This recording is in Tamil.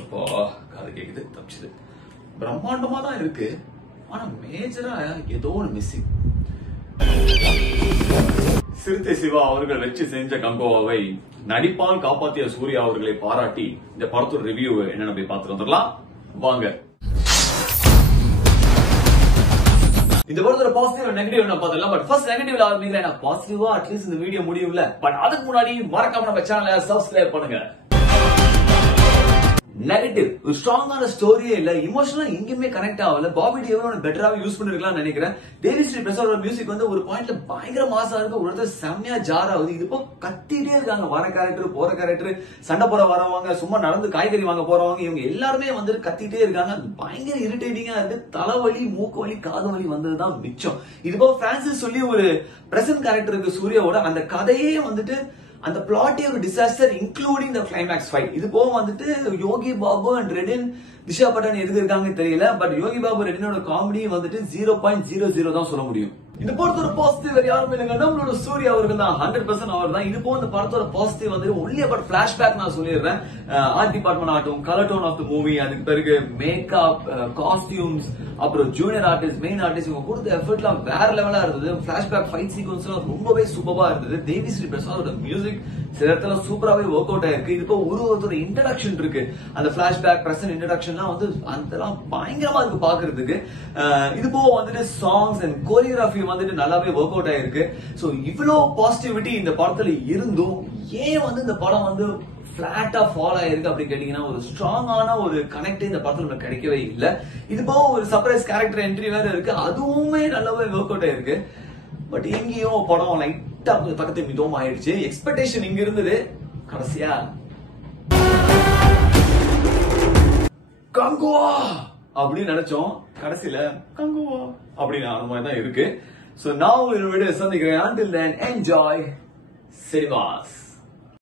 அப்பா காது கேக்குது தப்பிச்சுது. பிரம்மாண்டமா தான் இருக்கு, ஆனா மேஜரா ஏதோ ஒன்று மிஸ்ஸிங். சிறுத்தை சிவா அவர்கள் வச்சு செஞ்ச கங்கோவாவை நடிப்பால் காப்பாத்திய சூர்யா அவர்களை பாராட்டி இந்த படத்தோட ரிவ்யூ என்னன்னு போய் பார்த்துட்டு வந்துடலாம் வாங்க. இந்த படத்தோட பாசிட்டிவ் நெகட்டிவ் நான் பார்த்தலாம். பட் ஃபர்ஸ்ட் நெகட்டிவ்ல ஆரம்பிக்கிறேன். நான் பாசிட்டிவா அட்லீஸ்ட் இந்த வீடியோ முடியும்ல. பட் அதுக்கு முன்னாடி மறக்காம நம்ம சேனலை சப்ஸ்கிரைப் பண்ணுங்க. நெகட்டிவ், ஒரு ஸ்ட்ராங்கான ஸ்டோரியே இல்ல, இமோஷனலா எங்கேயுமே கனெக்ட் ஆகல. பாபி டியோட பெட்டராவே யூஸ் பண்ணிருக்கலாம் நினைக்கிறேன். தேவி ஸ்ரீ பிரசாதோட மியூசிக் வந்து ஒரு பாயிண்ட்ல பயங்கர மாசா இருக்கு, ஒரு இடத்துல செம்மையா ஜார் ஆகுது. இது இப்போ கத்திட்டே இருக்காங்க, வர கேரக்டர் போற கேரக்டர், சண்டை போட வரவங்க, சும்மா நடந்து காய்கறி வாங்க போறவங்க, இவங்க எல்லாருமே வந்து கத்திட்டே இருக்காங்க. பயங்கர இரிட்டேட்டிங்கா இருக்கு. தலைவலி, மூக்கு வலி, காது வலி வந்ததுதான் மிச்சம். இது போக பிரான்சிஸ் சொல்லி ஒரு பிரசன்ட் கேரக்டருக்கு சூர்யாவோட அந்த கதையே வந்துட்டு அந்த பிளாட்டே ஒரு disaster, including the climax fight. இது போக வந்துட்டு யோகி பாபு அண்ட் ரெடின், திஷா பட்டான் எதுக்கு இருக்காங்கன்னு தெரியல. பட் யோகி பாபு ரெடினோட காமெடி வந்துட்டு 0.00 தான் சொல்ல முடியும். இந்த படத்தோட பாசிட்டிவ் வேற யாரும் இல்லைங்க, நம்மளோட சூர்யா அவர்கள் தான். 100% அவர் தான். இது போக இந்த படத்தோட பாசிட்டிவ் வந்து ஒன்லி அபவுட் பிளாஷ்பேக் நான் சொல்லிடுறேன். ஆர்ட் டிபார்ட்மெண்ட் ஆகட்டும், colour tone of the movie, அதுக்கு பிறகு மேக்கப், காஸ்டியூம்ஸ், அப்புறம் ஜூனியர் ஆர்டிஸ்ட், மெயின் ஆர்டிஸ்ட், இவங்க கொடுத்த எஃபர்ட்லாம் வேற லெவலா இருந்தது. பிளாஷ்பேக் ஃபைட் சீக்வன்ஸ் எல்லாம் ரொம்பவே சூப்பரா இருந்தது. தேவி ஸ்ரீ பிரசாதோட மியூசிக் சில இடத்துல சூப்பராவே ஒர்க் அவுட் ஆயிருக்கு. இது இப்போ ஒருத்தரோட இன்ட்ரடக்ஷன் இருக்கு, அந்த பிளாஷ்பேக் பிரசன்ட் இன்ட்ரடக்ஷன்லாம் வந்து அதெல்லாம் பயங்கரமா இருக்கு பாக்குறதுக்கு. இது போக வந்துட்டு சாங்ஸ் அண்ட் கோரியோகிராஃபி வந்துட்டு நல்லாவே ஒர்க் அவுட் ஆயிருக்கு. சோ இவ்வளவு பாசிட்டிவிட்டி இந்த படத்துல இருந்தும் ஏன் வந்து இந்த படம் வந்து பிளாட்டா ஃபால் ஆயிருக்கு அப்படின்னு கேட்டீங்கன்னா, ஒரு ஸ்ட்ராங்கான ஒரு கனெக்ட் இந்த படத்துல நமக்கு கிடைக்கவே இல்லை. இது போக ஒரு சர்ப்ரைஸ் கேரக்டர் என்ட்ரி வேற இருக்கு, அதுவுமே நல்லாவே ஒர்க் அவுட் ஆயிருக்கு. பட் எங்கேயும் படம் லைட்டா பக்கத்து மிதவும் ஆயிடுச்சு. எக்ஸ்பெக்டேஷன் இங்க இருந்தது, கடைசியா கங்குவா அப்படின்னு நினைச்சோம், கடைசியில கங்குவா அப்படின்னு அந்த மாதிரி தான் இருக்கு. சோ நான் ஒரு வீடியோ சந்திக்கிறேன். Until then, enjoy cinemas.